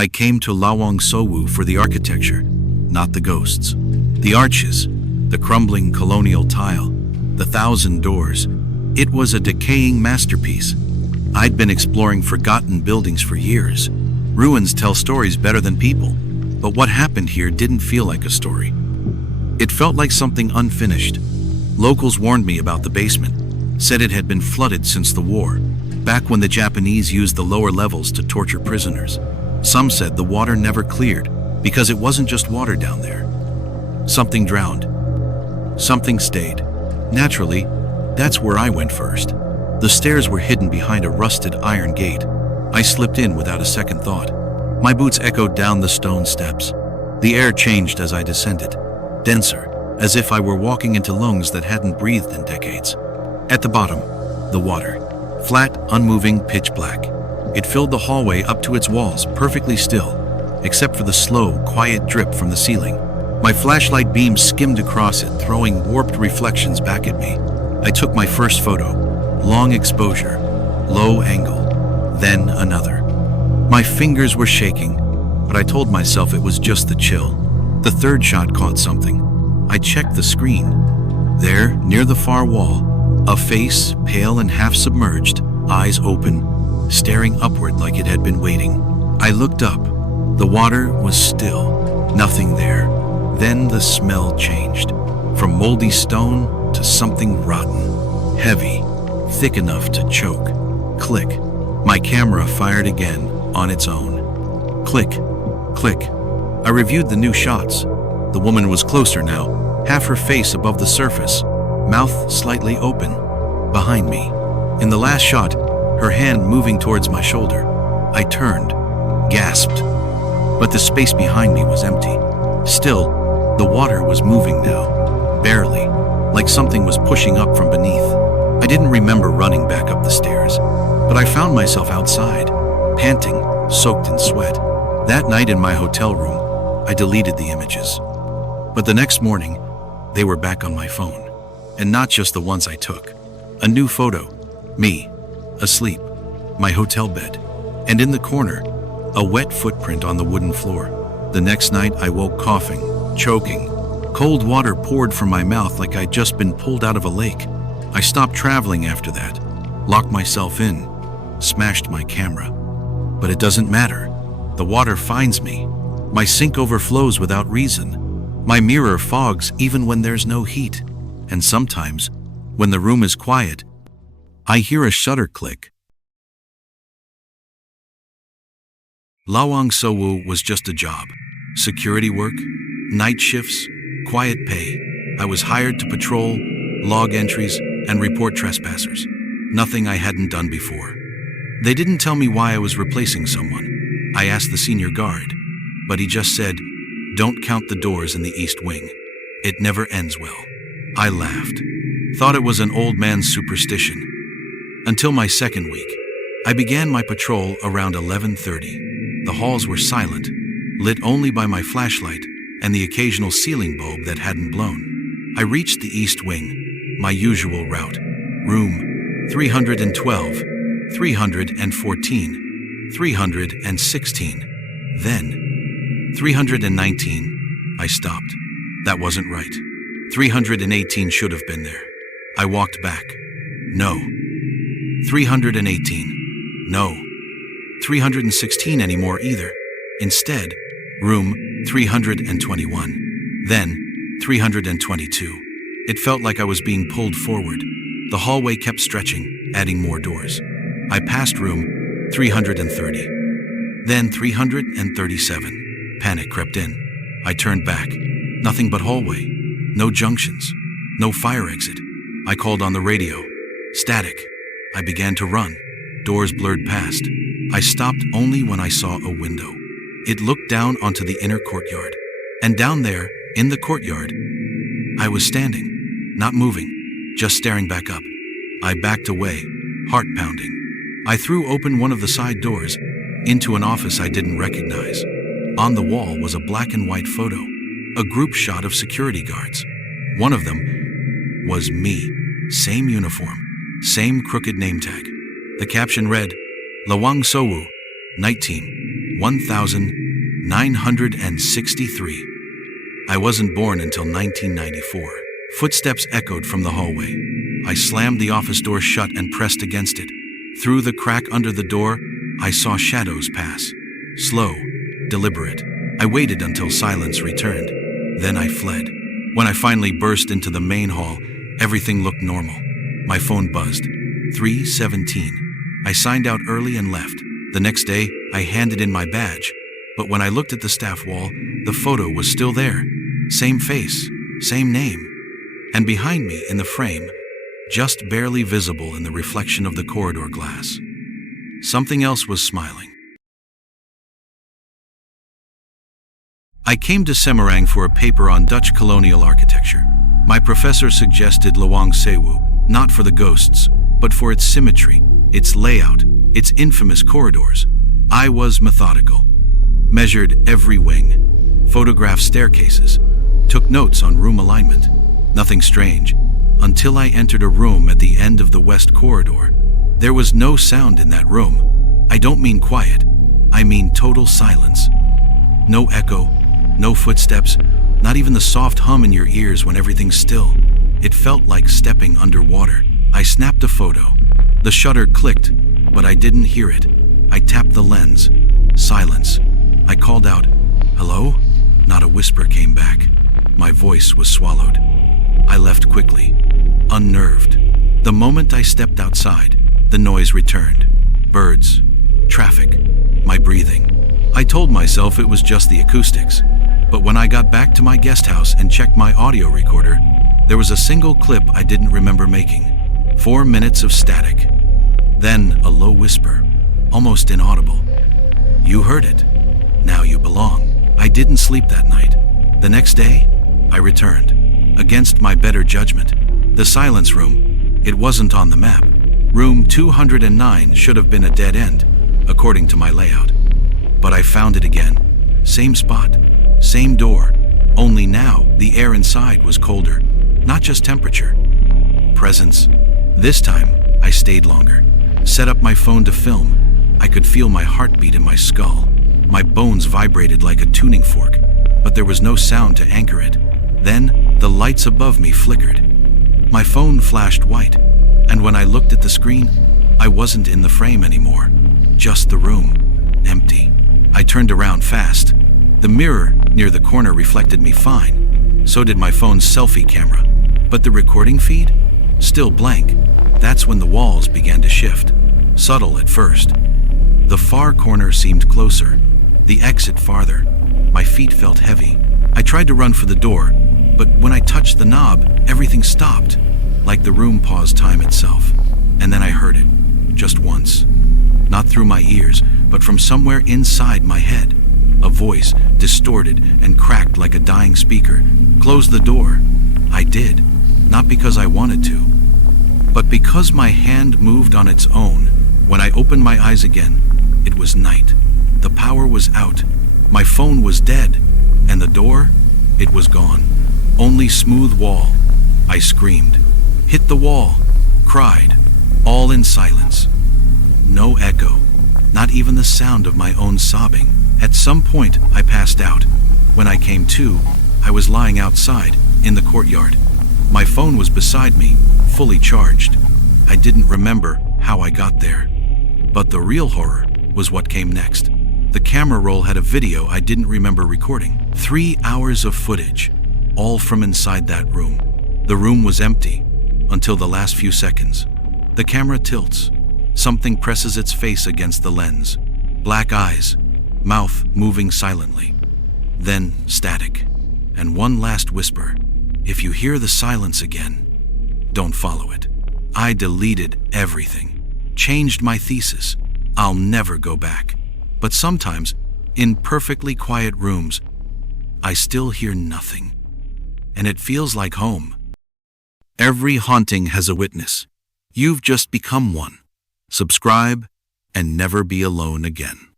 I came to Lawang Sewu for the architecture, not the ghosts. The arches, the crumbling colonial tile, the 1,000 doors. It was a decaying masterpiece. I'd been exploring forgotten buildings for years. Ruins tell stories better than people, but what happened here didn't feel like a story. It felt like something unfinished. Locals warned me about the basement, said it had been flooded since the war, back when the Japanese used the lower levels to torture prisoners. Some said the water never cleared because it wasn't just water down there. Something drowned. Something stayed. Naturally, that's where I went first. The stairs were hidden behind a rusted iron gate. I slipped in without a second thought. My boots echoed down the stone steps. The air changed as I descended, denser, as if I were walking into lungs that hadn't breathed in decades. At the bottom, the water. Flat, unmoving, pitch black. It filled the hallway up to its walls, perfectly still, except for the slow, quiet drip from the ceiling. My flashlight beam skimmed across it, throwing warped reflections back at me. I took my first photo. Long exposure, low angle, then another. My fingers were shaking, but I told myself it was just the chill. The third shot caught something. I checked the screen. There, near the far wall, a face, pale and half-submerged, eyes open, staring upward like it had been waiting. I looked up. The water was still. Nothing there. Then the smell changed. From moldy stone to something rotten. Heavy. Thick enough to choke. Click. My camera fired again, on its own. Click. Click. I reviewed the new shots. The woman was closer now, half her face above the surface, mouth slightly open. Behind me. In the last shot, her hand moving towards my shoulder. I turned, gasped. But the space behind me was empty. Still, the water was moving now, barely, like something was pushing up from beneath. I didn't remember running back up the stairs, but I found myself outside, panting, soaked in sweat. That night in my hotel room, I deleted the images. But the next morning, they were back on my phone. And not just the ones I took. A new photo, me, asleep, my hotel bed, and in the corner, a wet footprint on the wooden floor. The next night, I woke coughing, choking. Cold water poured from my mouth like I'd just been pulled out of a lake. I stopped traveling after that, locked myself in, smashed my camera. But it doesn't matter. The water finds me. My sink overflows without reason. My mirror fogs even when there's no heat. And sometimes, when the room is quiet, I hear a shutter click. Lawang Sewu was just a job. Security work, night shifts, quiet pay. I was hired to patrol, log entries, and report trespassers. Nothing I hadn't done before. They didn't tell me why I was replacing someone. I asked the senior guard, but he just said, "Don't count the doors in the east wing. It never ends well." I laughed. Thought it was an old man's superstition. Until my second week. I began my patrol around 11:30. The halls were silent, lit only by my flashlight and the occasional ceiling bulb that hadn't blown. I reached the east wing, my usual route. Room 312, 314, 316. Then 319. I stopped. That wasn't right. 318 should have been there. I walked back. No. 318. No. 316 anymore either. Instead, room 321. Then 322. It felt like I was being pulled forward. The hallway kept stretching, adding more doors. I passed room 330. Then 337. Panic crept in. I turned back. Nothing but hallway. No junctions. No fire exit. I called on the radio. Static. I began to run. Doors blurred past. I stopped only when I saw a window. It looked down onto the inner courtyard. And down there, in the courtyard, I was standing, not moving, just staring back up. I backed away, heart pounding. I threw open one of the side doors, into an office I didn't recognize. On the wall was a black and white photo, a group shot of security guards. One of them was me. Same uniform, same crooked name tag. The caption read, "Lawang Sewu, Night Team, 1963. I wasn't born until 1994. Footsteps echoed from the hallway. I slammed the office door shut and pressed against it. Through the crack under the door, I saw shadows pass. Slow, deliberate. I waited until silence returned. Then I fled. When I finally burst into the main hall, everything looked normal. My phone buzzed. 3:17. I signed out early and left. The next day, I handed in my badge. But when I looked at the staff wall, the photo was still there. Same face, same name. And behind me in the frame, just barely visible in the reflection of the corridor glass, something else was smiling. I came to Semarang for a paper on Dutch colonial architecture. My professor suggested Lawang Sewu, not for the ghosts, but for its symmetry, its layout, its infamous corridors. I was methodical. Measured every wing, photographed staircases, took notes on room alignment. Nothing strange, until I entered a room at the end of the west corridor. There was no sound in that room. I don't mean quiet, I mean total silence. No echo, no footsteps, not even the soft hum in your ears when everything's still. It felt like stepping underwater. I snapped a photo. The shutter clicked, but I didn't hear it. I tapped the lens. Silence. I called out, "Hello?" Not a whisper came back. My voice was swallowed. I left quickly, unnerved. The moment I stepped outside, the noise returned. Birds, traffic, my breathing. I told myself it was just the acoustics. But when I got back to my guest house and checked my audio recorder, there was a single clip I didn't remember making. 4 minutes of static. Then a low whisper, almost inaudible. "You heard it. Now you belong." I didn't sleep that night. The next day, I returned. Against my better judgment. The silence room. It wasn't on the map. Room 209 should have been a dead end, according to my layout. But I found it again. Same spot. Same door. Only now, the air inside was colder. Not just temperature. Presence. This time, I stayed longer. Set up my phone to film. I could feel my heartbeat in my skull. My bones vibrated like a tuning fork, but there was no sound to anchor it. Then, the lights above me flickered. My phone flashed white, and when I looked at the screen, I wasn't in the frame anymore. Just the room. Empty. I turned around fast. The mirror near the corner reflected me fine. So did my phone's selfie camera. But the recording feed? Still blank. That's when the walls began to shift. Subtle at first. The far corner seemed closer. The exit farther. My feet felt heavy. I tried to run for the door, but when I touched the knob, everything stopped, like the room paused time itself. And then I heard it, just once. Not through my ears, but from somewhere inside my head. A voice, distorted and cracked like a dying speaker. "Close the door." I did, not because I wanted to, but because my hand moved on its own. When I opened my eyes again, it was night. The power was out. My phone was dead. And the door? It was gone. Only smooth wall. I screamed. Hit the wall. Cried. All in silence. No echo. Not even the sound of my own sobbing. At some point, I passed out. When I came to, I was lying outside, in the courtyard. My phone was beside me, fully charged. I didn't remember how I got there. But the real horror was what came next. The camera roll had a video I didn't remember recording. 3 hours of footage, all from inside that room. The room was empty, until the last few seconds. The camera tilts. Something presses its face against the lens. Black eyes, mouth moving silently. Then static, and one last whisper. If you hear the silence again, don't follow it. I deleted everything, changed my thesis. I'll never go back. But sometimes, in perfectly quiet rooms, I still hear nothing. And it feels like home. Every haunting has a witness. You've just become one. Subscribe and never be alone again.